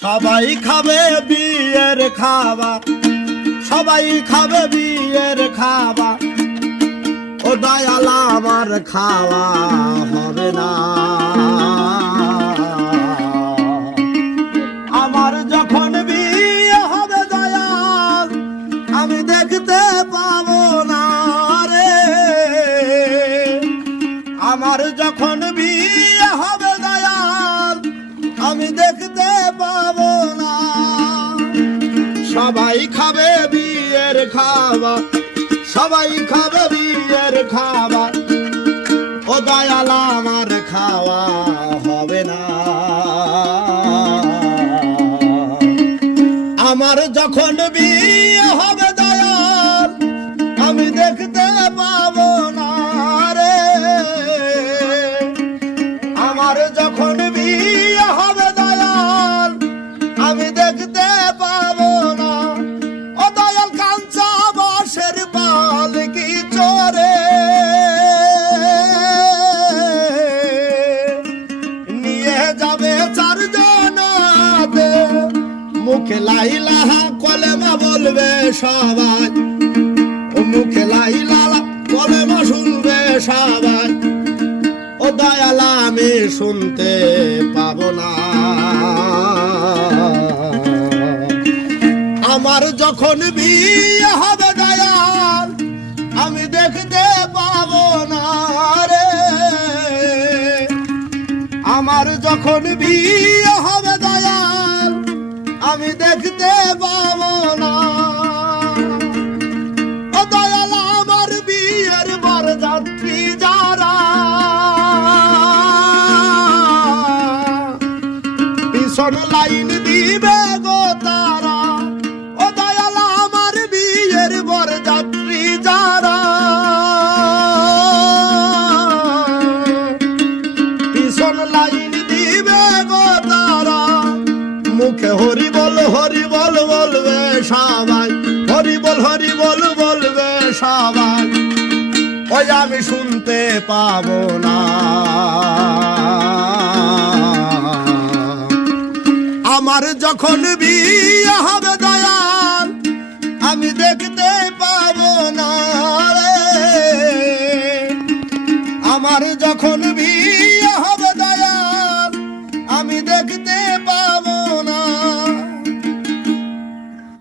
সবাই খাবে বিয়ের খাবার, সবাই খাবে বিয়ের খাবার। ও দয়াল আমার খাওয়া হবে না। আমার যখন বিয়ে হবে দয়াল আমি দেখতে পাবো না রে। আমার যখন বিয়ে হবে দয়াল আমি দেখতে পাবো না। সবাই খাবে বিয়ের খাবার, সবাই খাবে বিয়ের খাবার। ও দয়াল আমার খাওয়া হবে না। আমার যখন বিয়ে হবে দয়াল আমি দেখতে পাবো না রে। আমার যখন বিয়ে হবে দয়াল আমি দেখতে পাবো না। ও দয়াল কাঞ্চা বাঁশের পালকি চড়ে নিয়ে যাবে চারজনাতে। মুখে লা ইলাহা কলেমা বলবে সবাই, ও মুখে লা ইলাহা কলেমা শুনবে সবাই। ও দয়াল আমি শুনতে পাবো না। আমার যখন বিয়ে হবে দয়াল আমি দেখতে পাবো না রে। আমার যখন বিয়ে হবে দয়াল আমি দেখতে পাবো না। ও দয়াল আমার বিয়ের বরযাত্রী যারা পিছন লাইন দিবে গো তারা। ও দয়াল আমার বিয়ের বরযাত্রী যারা পিছন লাইন দিবে গো তারা। মুখে হরি বল বলবে সবাই, হরি বল বলবে সবাই। ওই আমি শুনতে পাবো না। আমার যখন বিয়ে হবে দয়াল আমি দেখতে পাবো না রে। আমার যখন